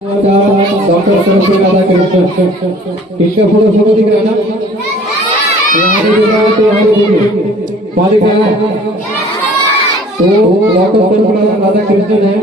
Doctor Saraswati Radhakrishnan, इसका photo दिख रहा है ना? यहाँ भी दिख रहा है तो यहाँ भी देखिए, वहाँ दिख रहा है। तो डॉक्टर सरस्वती राधाकृष्णन है,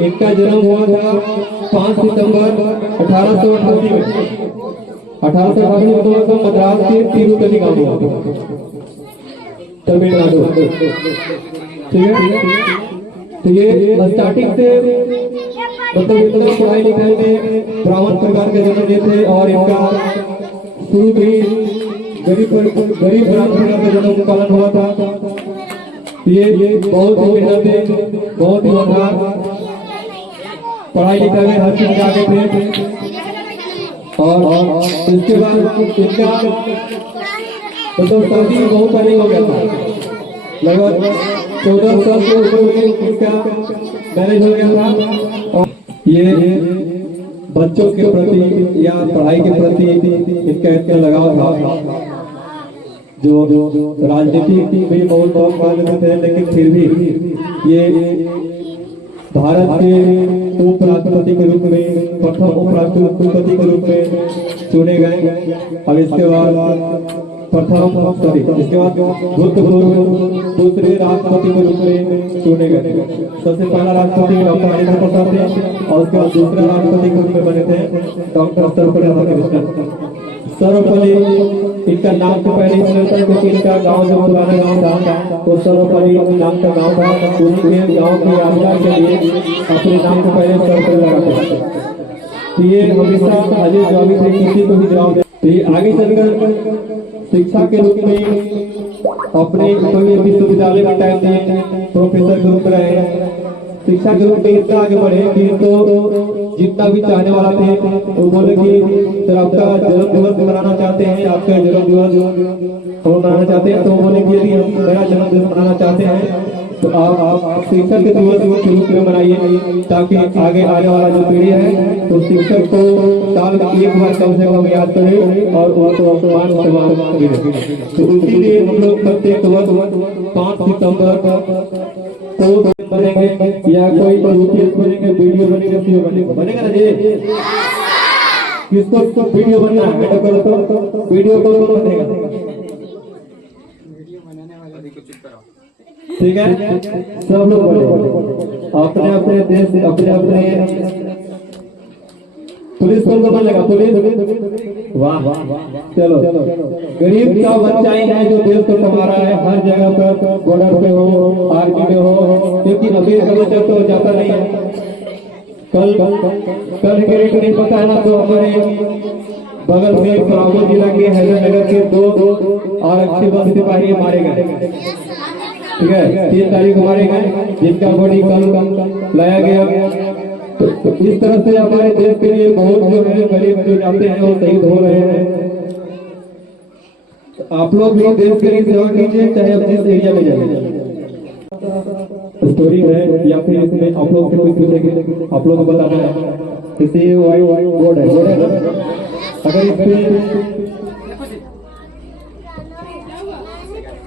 इनका जन्म हुआ था 5 सितंबर 1888 में। 1888 में हुआ था, मद्रास के तिरुपति गांव में हुआ था, तमिलनाडु। ठीक है, तो ये स्टार्टिंग से मतलब इतना पढ़ाई लिखाई में ब्राह्मण परिवार के जन्म लिए थे और इनका शुरू भी गरीब ब्राह्मण परिवार का जन्म पालन हुआ था। ये बहुत ही मेहनती, बहुत ही होनहार, पढ़ाई लिखाई में हर चीज में आगे थे। और इसके बाद इनका मतलब शादी बहुत पहले हो गया था, लगभग 14 साल के ऊपर में इसका मैरिज हो गया था। और ये बच्चों के प्रति या पढ़ाई के प्रति इनका इतना लगाव था। जो राजनीति भी बहुत मानते थे, लेकिन फिर भी ये भारत के उपराष्ट्रपति के रूप में, प्रथम उपराष्ट्रपति के रूप में चुने गए। अब इसके बाद इसके बाद भूतपूर्व दूसरे राष्ट्रपति के रूप में चुने गए। सबसे पहला राष्ट्रपति डॉक्टर राजेंद्र प्रसाद थे और उसके बाद दूसरे राष्ट्रपति के रूप में बने थे डॉक्टर सर्वपल्ली राधाकृष्णन। सर्वपल्ली इनका नाम तो पहले इसलिए था क्योंकि इनका गांव जो पुराना गांव था तो सर्वपल्ली नाम का गांव था। उनके गांव की यात्रा के लिए अपने नाम को पहले सर्वपल्ली लगाते। तो ये हमेशा अजय चौबी थे, किसी को भी जवाब तो ये आगे चलकर शिक्षा के रूप में अपने विश्वविद्यालय में टाइम दिए, प्रोफेसर के रूप में रहे। शिक्षा के रूप में इतना आगे बढ़े कि तो जितना भी चाहने वाला थे वो बोले कि सर आपका जन्म दिवस मनाना चाहते हैं, आपका जन्म दिवस हम मनाना चाहते हैं। तो बोले कि यदि हम मेरा जन्म दिवस मनाना चाहते हैं तो आप शिक्षक के दिवस के रूप में मनाइए, ताकि आगे आने वाला जो पीढ़ी है तो शिक्षक को साल में एक बार कम से कम याद करे और उनको सम्मान मिले। तो इसीलिए हम लोग प्रत्येक वर्ष 5 सितंबर को बनेंगे या कोई बनेंगे, वीडियो बनेंगे, बनेगा ना जी? किसको वीडियो बनना है तो वीडियो को बनेगा, ठीक है? सब लोग अपने अपने देश, अपने अपने पुलिस को बनेगा, पुलिस। वाह, चलो गरीब का बच्चा ही है जो देश को कमा रहा है, हर जगह पर, बॉर्डर पे हो, आर्मी में हो, क्योंकि अमीर का बच्चा तो जाता नहीं है। कल के रेट नहीं पता है ना, तो हमारे बगल में परामपुर जिला के हैदरनगर के 2 आरक्षी बल सिपाही मारे गए, ठीक है? 3 तारीख को मारे गए, जिनका बॉडी कल लाया गया। तो इस तरह से हमारे देश के लिए बहुत जो है गरीब जो जाते हैं वो शहीद हो रहे हैं। तो आप लोग भी देश के लिए सेवा कीजिए, चाहे आप जिस एरिया में जाए। स्टोरी है या फिर इसमें आप लोग से कोई पूछेंगे, आप लोग को बताना है। किसी बोर्ड है अगर इसमें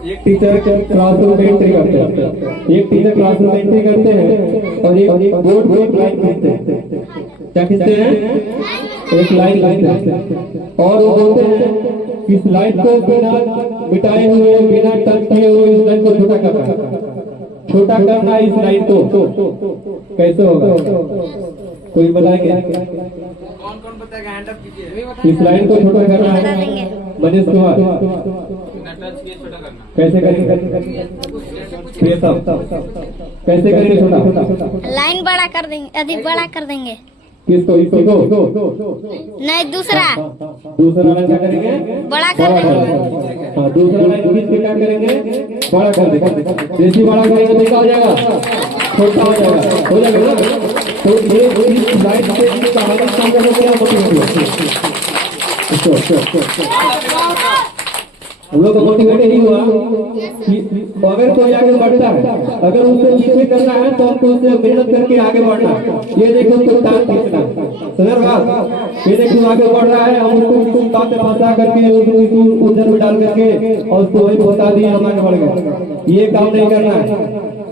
एक टीचर क्लासरूम में एंट्री करते हैं, एक टीचर क्लासरूम में एंट्री करते हैं और एक बोर्ड पे एक लाइन खींचते हैं। क्या खींचते हैं? एक लाइन खींचते हैं और वो बोलते हैं कि इस लाइन को बिना मिटाए हुए, बिना टच किए हुए इस लाइन को छोटा करना है, छोटा करना है इस लाइन को। कैसे होगा कोई बताएंगे? कौन बताएगा? हैंड अप कीजिए। इस लाइन को छोटा करना है मनीष कुमार, कैसे करेंगे? कैसे करेंगे छोटा? लाइन बड़ा कर देंगे, अधिक बड़ा कर देंगे। किसको? इसको? नहीं, दूसरा लाइन क्या करेंगे? बड़ा कर देंगे। हाँ, दूसरा लाइन खींच के क्या करेंगे? बड़ा कर देंगे। जैसे बड़ा करेंगे तो क्या हो जाएगा? छोटा हो जाएगा, हो जाएगा ना? तो ये इस लाइन से कहानी समझने क्या मोटिवेट है? हम लोग को मोटिवेट ही हुआ कि अगर कोई आगे बढ़ता है, अगर उसको पीछे करना है तो हमको उससे मेहनत करके आगे बढ़ना है। ये देखो उसको टांग खींचना, समझ बात? ये देखो आगे बढ़ रहा है, हम उसको बात में फंसा करके उसको उलझन में डाल करके और उसको वही पहुंचा दिए, हम आगे बढ़ गए। ये काम नहीं करना है।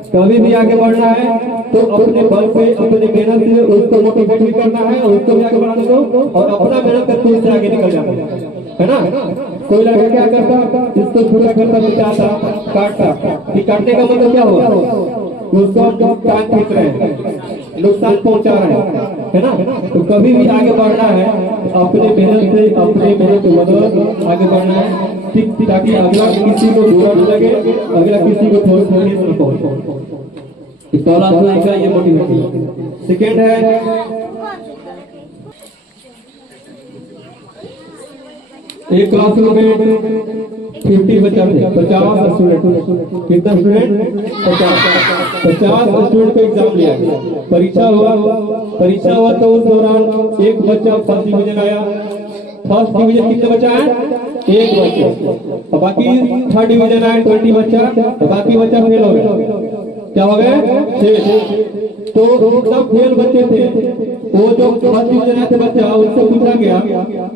कभी भी आगे बढ़ना है तो अपने बल पे अपने मेहनत से उसको मोटिवेट भी करना है और उसको भी आगे बढ़ाने दो और अपना मेहनत करके उससे आगे निकल जाना है ना। कोई लड़का क्या करता, इसको छोटा करता बचाता काटता, कि काटने का मतलब क्या हुआ, उसको टांग खींच रहे हैं, नुकसान पहुंचा रहे हैं, है ना। तो कभी भी आगे बढ़ना है अपने मेहनत से, अपने मेहनत बदौलत आगे बढ़ना है, ठीक, ताकि अगला किसी को बुरा न लगे, अगला किसी को ठोस न पहुंचे। पहला अप्लाई का ये मोटिवेशन। सेकेंड है एक क्लासरूम में 50 बच्चा थे, 50 स्टूडेंट। कितना स्टूडेंट? 50 स्टूडेंट को एग्जाम लिया, परीक्षा हुआ तो उस दौरान एक बच्चा फर्स्ट डिवीजन आया। फर्स्ट डिवीजन कितने बच्चा है? एक बच्चा। बाकी थर्ड डिवीजन आया 20 बच्चा, बाकी बच्चा फेल हो गया। क्या हो गए? 6। तो सब फेल बच्चे थे, वो जो फर्स्ट डिवीजन आए थे बच्चा, उससे पूछा गया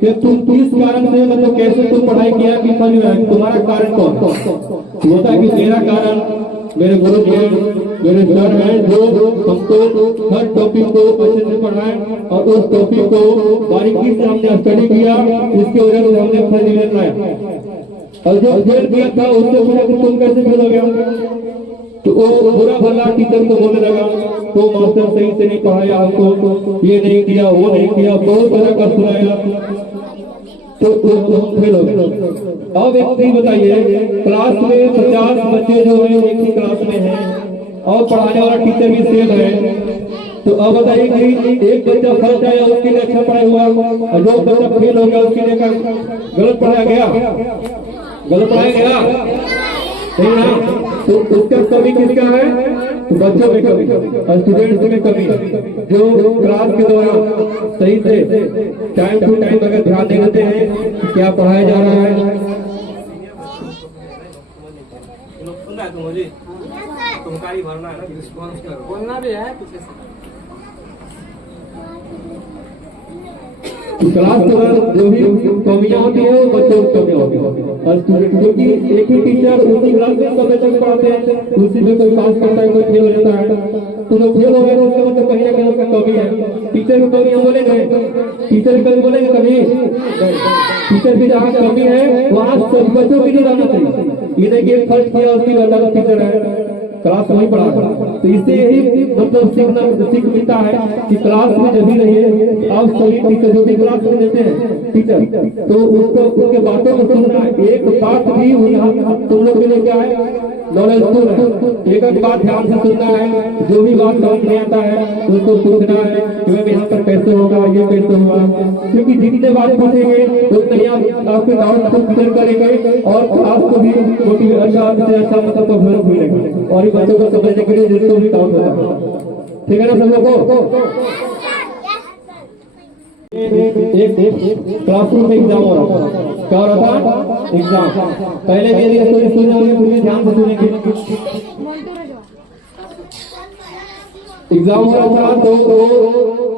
कि तुम किस कारण से, मतलब कैसे तुम पढ़ाई किया कि समझ में, तुम्हारा कारण कौन? होता है कि मेरा कारण मेरे गुरु जी, मेरे सर हैं जो हमको हर टॉपिक को अच्छे से पढ़ाए और उस टॉपिक को बारीकी से हमने स्टडी किया, इसकी वजह से हमने फर्स्ट डिवीजन लाया। और जो फेल किया था उससे पूछा कि तुम कैसे फेल हो गया, तो वो बुरा भला टीचर को बोलने लगा, तो मास्टर सही से नहीं पढ़ाया हमको, ये नहीं किया, वो नहीं किया, बहुत तरह का सुनाया, तो फेल हो गए। अब एक चीज बताइए, क्लास में 50 बच्चे जो है एक ही क्लास में हैं और पढ़ाने वाला टीचर भी सेम है, तो अब बताइए कि एक बच्चा फर्स्ट आया उसके लिए अच्छा पढ़ाई हुआ और जो बच्चा फेल हो गया उसके लिए गलत पढ़ाया गया, गलत पढ़ाया गया, नहीं ना। तो उसका कमी किसका है? तो बच्चों में कमी और स्टूडेंट्स में कमी, जो क्लास के दौरान सही से टाइम टू टाइम अगर ध्यान नहीं देते हैं क्या पढ़ाया जा रहा है। सुन रहा है तुम मुझे, तुमका ही भरना है ना, रिस्पॉन्स करो, बोलना भी है कुछ। क्लास के दौरान जो भी कमियां होती है वो बच्चों की कमियां होती है और स्टूडेंट, क्योंकि एक ही टीचर उसी क्लास में सब बच्चों को पढ़ाते हैं, उसी में कोई पास करता है कोई फेल हो जाता है, तो जो फेल हो गया तो उसका मतलब कहीं ना कहीं उसका कमी है। टीचर की कमी हम बोलेंगे, टीचर की कमी बोलेंगे कभी, टीचर की जहाँ कमी है वहाँ सब बच्चों की नहीं रहना चाहिए। ये देखिए फर्स्ट किया उसकी अलग टीचर है, क्लास वही पढ़ा, तो इससे यही मतलब सीख मिलता है कि क्लास में जब भी रहिए आप सभी टीचर जो भी क्लास में देते हैं टीचर, तो उसको उनके बातों को सुनना है, एक बात भी तुम लोग के लिए क्या है, नॉलेजफुल है, एक एक बात ध्यान से सुनना है, जो भी बात समझ नहीं आता है उसको पूछना है कि मैम यहाँ पर कैसे होगा, ये कैसे होगा, क्योंकि जितने बात पूछेंगे उतने ही आप आपके डाउट को क्लियर करेंगे और क्लास को भी मोटिवेट अच्छा से अच्छा मतलब परफॉर्मेंस मिलेगा और बच्चों को समझने के लिए जिसको भी काम होता है। ठीक है ना सब लोगों को? एक क्लासरूम में एग्जाम हो रहा था, क्या हो रहा था? एग्जाम। पहले भी यदि कोई सुने ध्यान से सुनेंगे, एग्जाम हो रहा था तो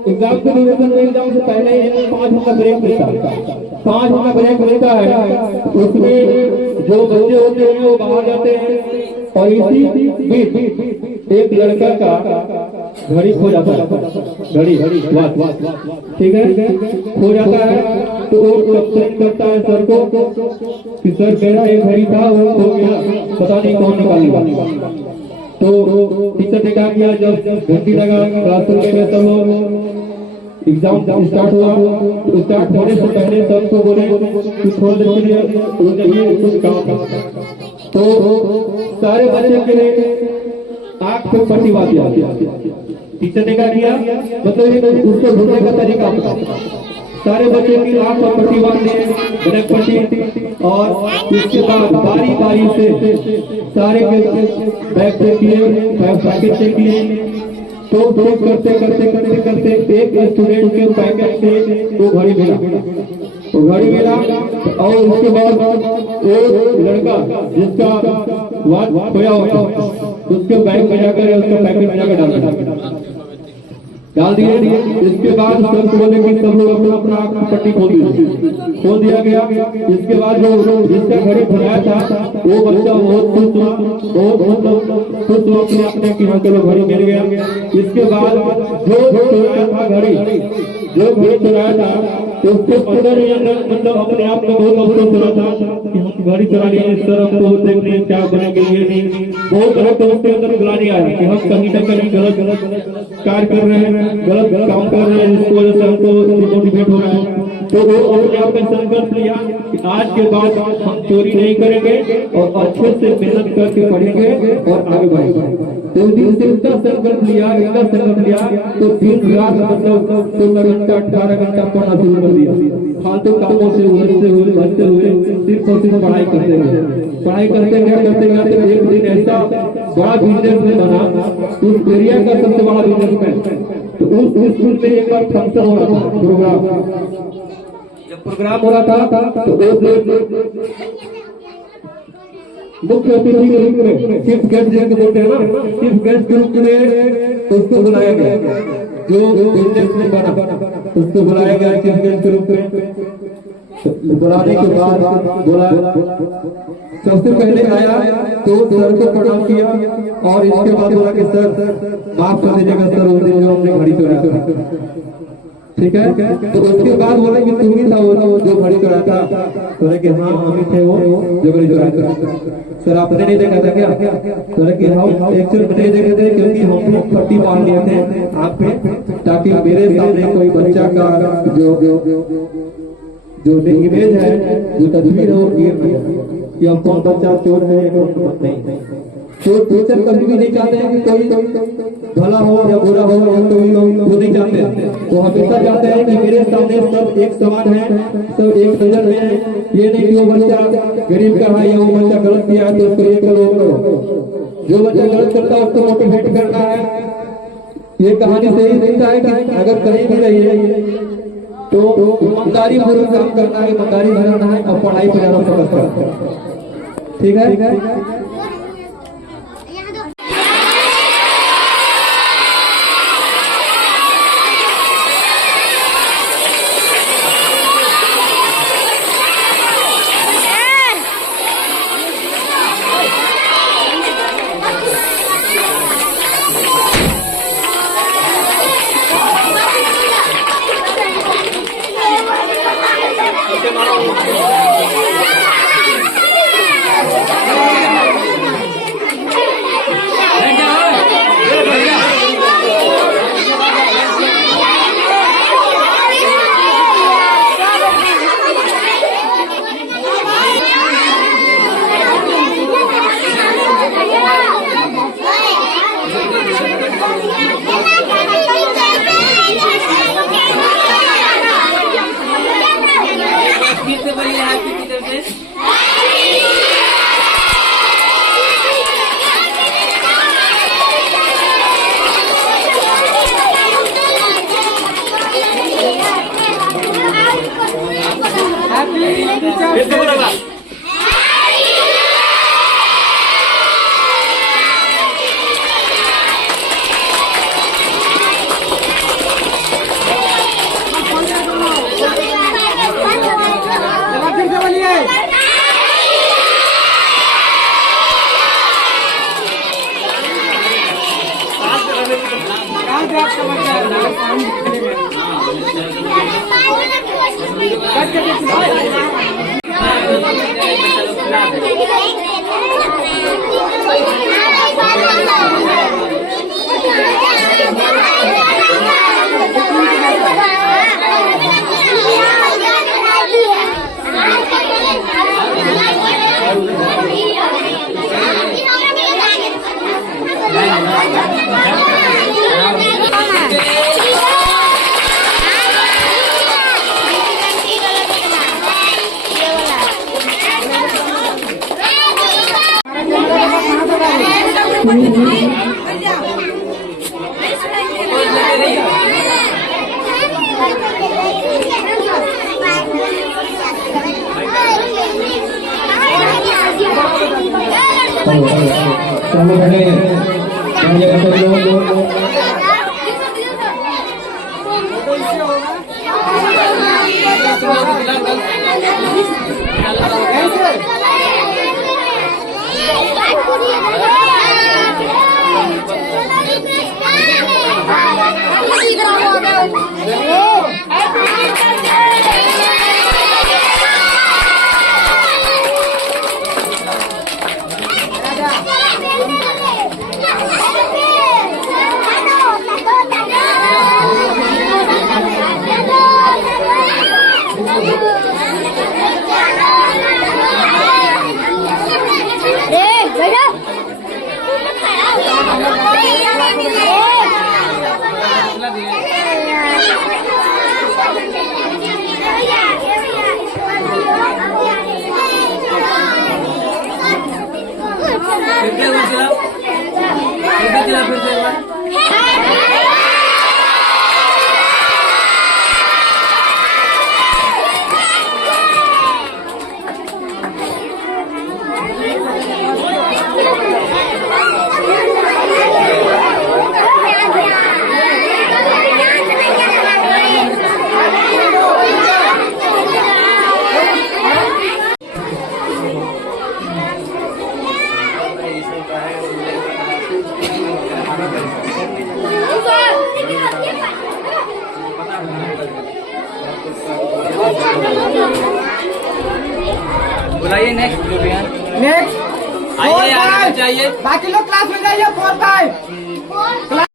एग्जाम के ड्यूरेशन में एग्जाम से पहले 5 मिनट का ब्रेक मिलता है, 5 मिनट ब्रेक मिलता है, उसमें जो बच्चे होते हैं वो बाहर जाते हैं और इसी बीच एक लड़का का घड़ी खो जाता है, घड़ी ठीक है, खो जाता है, तो वो कंप्लेन करता है सर को कि सर मेरा एक घड़ी था वो खो गया, पता नहीं कौन निकालेगा। तो टीचर ने कहा किया, जब घंटी लगा क्लासरूम में तब एग्जाम स्टार्ट हुआ, तो स्टार्ट होने से पहले सबको बोले कि थोड़ी देर के लिए रुक जाइए, कुछ काम है। तो सारे बच्चे के लिए आंख पे पट्टी बांध दिया, टीचर ने क्या किया, मतलब उसको ढूंढने का तरीका बता, सारे बच्चे की आंख पर पट्टी बांध दी, ब्लैक पट्टी, और इसके बाद बारी बारी से सारे के बैग चेक किए, पैकेट चेक किए, तो चेक करते करते करते करते एक स्टूडेंट के पैकेट से वो घड़ी मिला, तो घड़ी मिला और उसके बाद एक लड़का जिसका वाच खोया हुआ उसके बैग में जाकर उसका पैकेट में जाकर डाल दिया। डाल दिए। इसके बाद सब बोले कि सब लोग अपना अपना पट्टी खोल दिया गया। इसके बाद जो जिसका घड़ी बनाया था वो बच्चा बहुत खुश हुआ, बहुत खुश हुआ अपने कि हाँ चलो घड़ी मिल गया। इसके बाद जो चुराया था घड़ी चुराया था तो उसके अंदर मतलब अपने आप में बहुत अफसोस हो रहा था कि हम घड़ी चुरा लिए, इस तरफ को देखने क्या बनेंगे ये नहीं, बहुत तरह का उसके अंदर ग्लानि आया कि हम कहीं ना कहीं गलत कार्य कर रहे हैं, गलत काम कर रहे हैं, जिसकी वजह से हमको डिमोटिवेट हो रहा है। तो वो अपने आप में संकल्प लिया कि आज के बाद हम चोरी नहीं करेंगे और अच्छे से मेहनत करके पढ़ेंगे और आगे बढ़ेंगे। तो दिन से इतना संकल्प लिया तो दिन रात मतलब 16 घंटा 18 घंटा पढ़ना शुरू कर दिया। फालतू कामों से उलझते हुए सिर्फ और सिर्फ पढ़ाई करते गए। एक दिन ऐसा बड़ा बिजनेसमैन बना, उस एरिया का सबसे बड़ा बिजनेसमैन। तो उस स्कूल में एक बार फंक्शन हो रहा था, प्रोग्राम हो रहा था। तो मुख्य अतिथि के रूप में चीफ गेस्ट जिसको बोलते हैं ना, चीफ गेस्ट के रूप में उसको बुलाया गया। जो बिजनेसमैन बना उसको बुलाया गया चीफ गेस्ट के रूप में। बुलाने के बाद बोला, सबसे पहले आया तो सर को प्रणाम किया और इसके बाद बोला कि सर माफ कर दीजिएगा सर, उस दिन जो हमने घड़ी चुराया था, ठीक है। तो उसके बाद बोले कि तुम ही था वो जो घड़ी चुराया था? बोले कि हाँ हम ही थे वो जो घड़ी चुराया था। सर आपने नहीं देखा था क्या? बोले कि हम एक्चुअल में नहीं देखे थे क्योंकि हम लोग पट्टी बांध लिए थे आप पे, ताकि मेरे सामने कोई बच्चा का जो इमेज है, जो तस्वीर है वो गिर नहीं कि हम कौन बच्चा चोर है कौन नहीं। तो टीचर कभी भी नहीं चाहते हैं कि कोई भला हो या बुरा हो, या कोई वो नहीं चाहते। वो हमेशा चाहते हैं कि मेरे सामने सब एक समान है, सब एक नजर में है। ये नहीं कि वो बच्चा गरीब का है या वो बच्चा गलत किया है तो उसको ये करो करो। जो बच्चा गलत करता है उसको मोटिवेट करना है। ये कहानी से ही दिखता है कि अगर कहीं भी रहिए तो ईमानदारी पूर्वक काम करना है, ईमानदारी बनाना है और पढ़ाई पर ज्यादा फोकस करना है, ठीक है। फिर क्या हुआ चला? फिर चला फिर से एक बार। बुलाइए नेक्स्ट जो भी है। नेक्स्ट आइए आगे चाहिए। बाकी लोग क्लास में जाइए 4-5